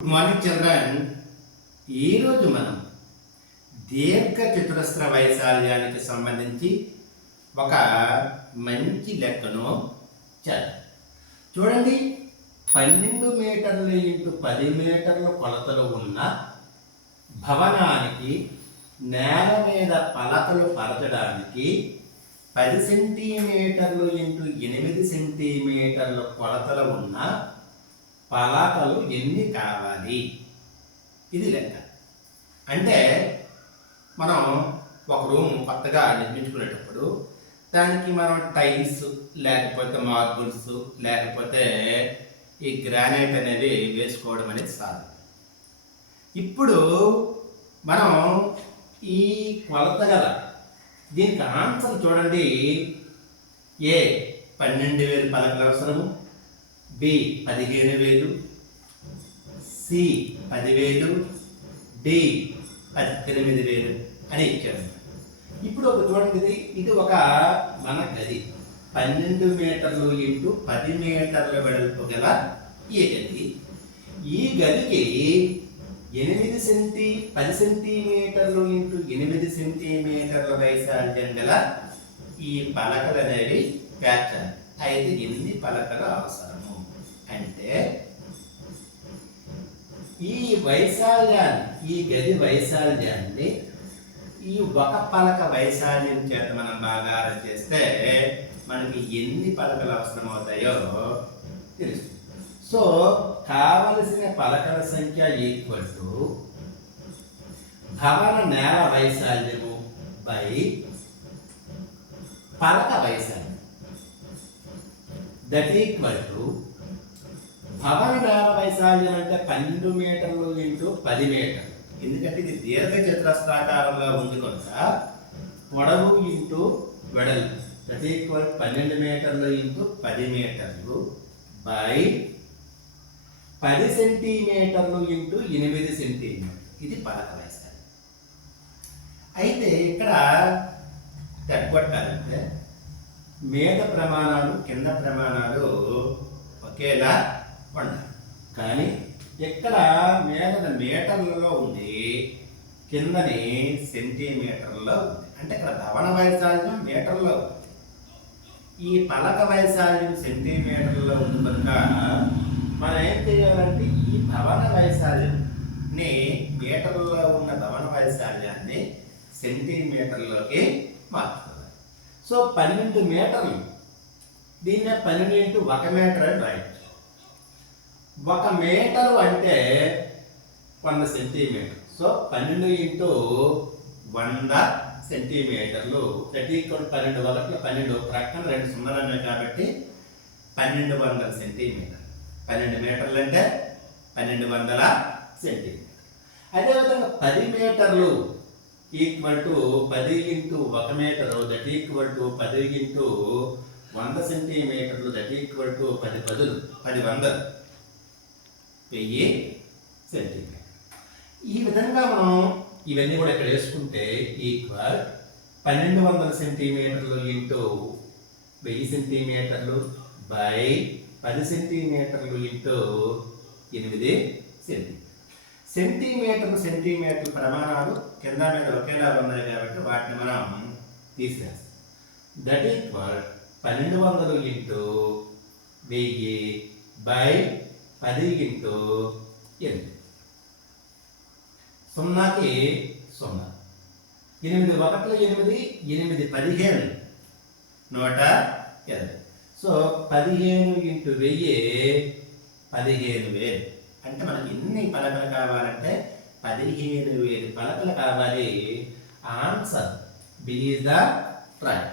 Good morning children. ఈరోజు మనం దీర్ఘ చతురస్ర వైశాల్యానికి సంబంధించి ఒక మంచి లెక్కను చేద్దాం. చూడండి, 12 మీటర్లు ఇంటూ 10 మీటర్ల కొలతలు ఉన్న భవనానికి నేల మీద పలకలు పరచడానికి 10 సెంటీమీటర్లు ఇంటూ 8 సెంటీమీటర్ల కొలతలు ఉన్న పలకలు ఎన్ని కావాలి? ఇది లెక్క. అంటే మనం ఒక రూమ్ కొత్తగా నిర్మించుకునేటప్పుడు దానికి మనం టైల్స్ లేకపోతే మార్బుల్స్ లేకపోతే ఈ గ్రానైట్ అనేది వేసుకోవడం అనేది సాధ్యం. ఇప్పుడు మనం ఈ కొలత గల దీనికి ఆన్సర్ చూడండి. ఏ 12,000 పలకలు అవసరము, బి 15,000, సి 10,000, డి 18,000 అని ఇచ్చాడు. ఇప్పుడు ఒక చూడండి, ఇది ఒక మన గది 12 మీటర్లు ఇంటూ 10 మీటర్ల వెడల్పు గల ఈ గది. ఈ గదికి 10 సెంటీమీటర్లు ఇంటూ 8 సెంటీమీటర్ల వైశాల్యం గల ఈ పలకలు అనేవి పేర్చాలి. అయితే ఎన్ని పలకలు అవసరము అంటే, ఈ వైశాల్యాన్ని, ఈ గది వైశాల్యాన్ని ఈ ఒక పలక వైశాల్యం చేత మనం భాగారం చేస్తే మనకి ఎన్ని పలకలు అవసరం అవుతాయో తెలుస్తుంది. సో కావలసిన పలకల సంఖ్య ఈక్వల్ టు భవన నేల వైశాల్యము బై పలక వైశాల్యం, దట్ ఈక్వల్ టు భవన నేల వైశాల్యం అంటే 12 మీటర్లు ఇంటూ 10 మీటర్లు. ఎందుకంటే ఇది దీర్ఘ చతురస్రాకారంలో ఉంది కనుక పొడవు ఇంటూ వెడల్పు, దట్ ఈక్వల్ 12 మీటర్లు ఇంటూ 10 మీటర్లు బై 10 సెంటీమీటర్లు ఇంటూ 8 సెంటీమీటర్లు. ఇది పలక వైశాల్యం. అయితే ఇక్కడ తెగొట్టాలంటే మీద ప్రమాణాలు కింద ప్రమాణాలు ఒకేలా ఉండాలి. కానీ ఇక్కడ మీద మీటర్లలో ఉంది, కిందని సెంటీమీటర్లో ఉంది. అంటే ఇక్కడ భవన వైశాల్యం మీటర్లో ఉంది, ఈ పలక వైశాల్యం సెంటీమీటర్లో ఉంది కనుక మనం ఏం చేయాలంటే ఈ భవన వైశాల్యాన్ని, మీటర్లో ఉన్న భవన వైశాల్యాన్ని సెంటీమీటర్లోకి మార్చుకోవాలి. సో 12 మీటర్లు, దీన్నే 12 ఇంటూ 1 మీటర్ అని రాయొచ్చు. 1 మీటరు అంటే 100 సెంటీమీటర్. సో 12 ఇంటూ 100 సెంటీమీటర్లు, దట్ ఈక్వల్ 12 వరకు 12 ప్రక్కన 2 సున్నాలు ఉన్నాయి కాబట్టి 1200 సెంటీమీటర్. 12 మీటర్లు అంటే 1200 సెంటీమీటర్. అదేవిధంగా 10 మీటర్లు equal to 10 into 1 metre, that equal to 10 into 100 సెంటీమీటర్లు, దట్ ఈక్వల్ టు 10 10 100 1000 సెంటీమీటర్. ఈ విధంగా మనం ఇవన్నీ కూడా ఇక్కడ వేసుకుంటే ఈక్వల్ 1200 సెంటీమీటర్లు ఇంటూ 1000 సెంటీమీటర్లు బై 10 సెంటీమీటర్లు ఇంటూ 8 సెంటీమీటర్. సెంటీమీటర్లు ప్రమాణాలు కింద మీద ఒకేలా ఉన్నాయి కాబట్టి వాటిని మనం తీసేస్తాం. That equal 1200 into 1000 by 10 into 8. 0కి 0, 8 1 8, 8 15 120. So 15 into 1000 15,000. అంటే మనకి ఎన్ని పలకలు కావాలంటే 15,000 పలకలు కావాలి. Answer B is the right.